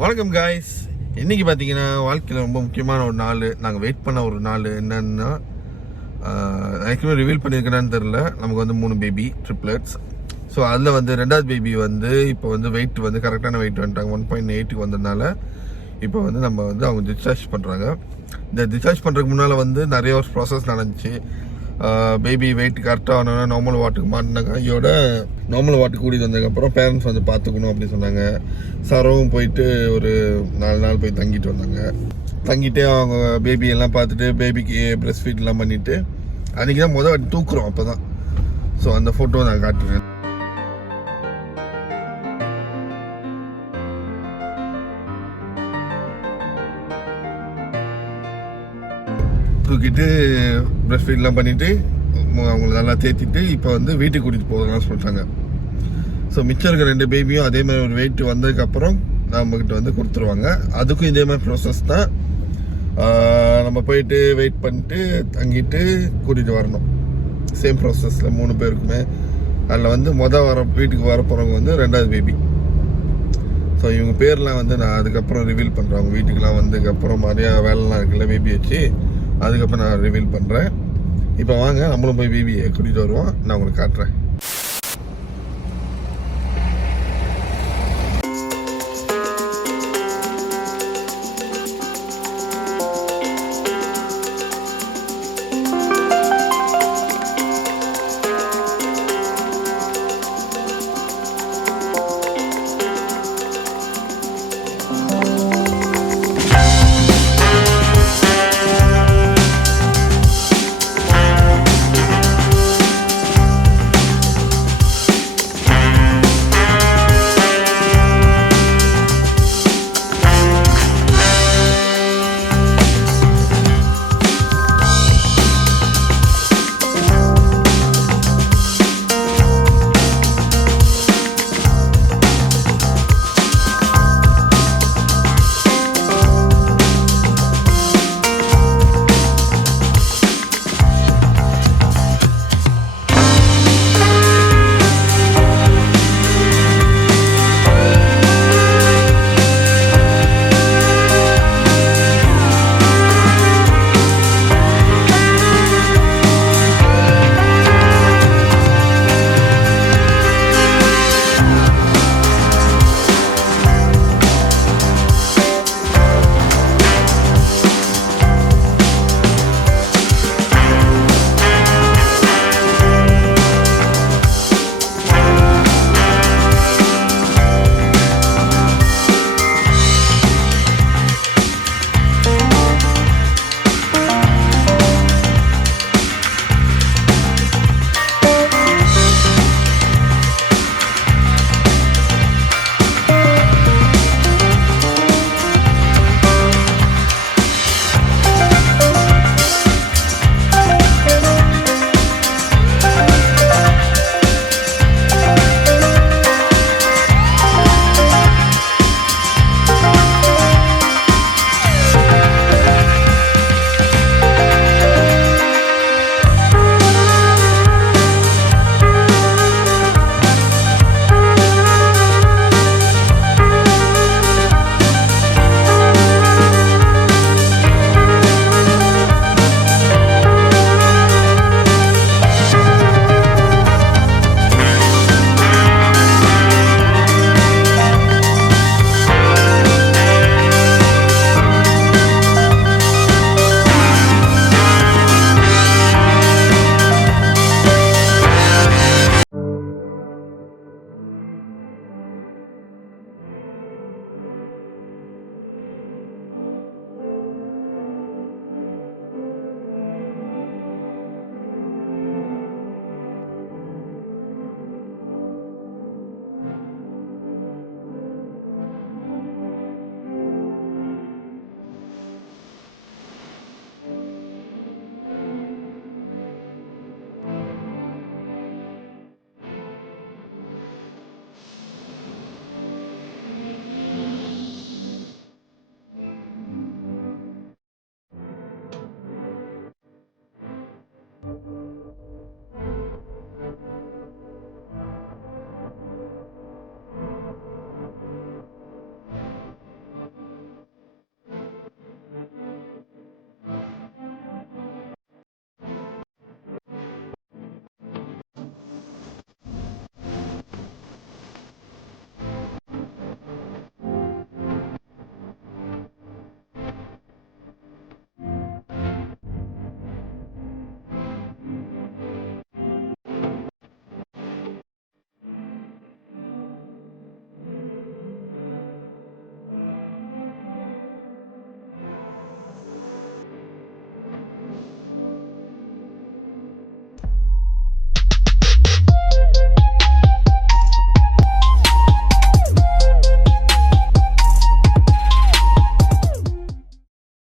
வணக்கம் காய்ஸ். இன்னைக்கு பார்த்தீங்கன்னா வாழ்க்கையில் ரொம்ப முக்கியமான ஒரு நாள், நாங்கள் வெயிட் பண்ண ஒரு நாள். என்னன்னா ஆக்சுவலாக ரிவீல் பண்ணியிருக்கேன்னு தெரில. நமக்கு வந்து 3 பேபி ட்ரிப்ளெட்ஸ். ஸோ அதில் வந்து 2வது பேபி வந்து இப்போ வந்து வெயிட் வந்து கரெக்டான வெயிட் வந்துட்டாங்க. 1.8க்கு வந்ததுனால இப்போ வந்து நம்ம வந்து அவங்க டிஸ்சார்ஜ் பண்ணுறாங்க. இந்த டிஸ்சார்ஜ் பண்ணுறதுக்கு முன்னால் வந்து நிறைய ஒரு ப்ராசஸ் நடந்துச்சு. பேபி வெயிட் கரெக்டாக ஆனோன்னா நார்மல் வாட்டுக்கு மாட்டினாங்க. கையோட நார்மல் வாட்டுக்கு கூட்டிகிட்டு வந்ததுக்கப்புறம் பேரண்ட்ஸ் வந்து பார்த்துக்கணும் அப்படின்னு சொன்னாங்க. சரவும் போயிட்டு ஒரு 4 நாள் போய் தங்கிட்டு வந்தாங்க. தங்கிட்டு அவங்க பேபி எல்லாம் பார்த்துட்டு பேபிக்கு ப்ரெஸ்ட் ஃபீட்லாம் பண்ணிவிட்டு அன்றைக்கி தான் முதல் வாட்டி தூக்குறோம். அப்போ தான் ஸோ அந்த ஃபோட்டோ நான் காட்டுறேன். தூக்கிட்டு ப்ரெஸ்ட் ஃபீட்லாம் பண்ணிவிட்டு அவங்கள நல்லா தேத்திட்டு இப்போ வந்து வீட்டுக்கு கூட்டிகிட்டு போகலாம்னு சொல்லிட்டாங்க. ஸோ மிச்சம் இருக்கிற 2 பேபியும் அதே மாதிரி ஒரு வெயிட் வந்ததுக்கப்புறம் நம்மக்கிட்ட வந்து கொடுத்துருவாங்க. அதுக்கும் இதே மாதிரி ப்ராசஸ் தான். நம்ம போயிட்டு வெயிட் பண்ணிட்டு தங்கிட்டு கூட்டிகிட்டு வரணும். சேம் ப்ராசஸில் 3 பேருக்குமே. அதில் வந்து வீட்டுக்கு வர போகிறவங்க வந்து 2வது பேபி. ஸோ இவங்க பேர்லாம் வந்து நான் அதுக்கப்புறம் ரிவீல் பண்ணுறேன். அவங்க வீட்டுக்கெலாம் வந்ததுக்கப்புறம் நிறையா வேலைலாம் இருக்குல்ல பேபி வச்சு, அதுக்கப்புறம் நான் ரிவீல் பண்ணுறேன். இப்போ வாங்க நம்மளும் போய் பேபியை கூட்டிகிட்டு வருவோம். நான் உங்களுக்கு காட்டுறேன்.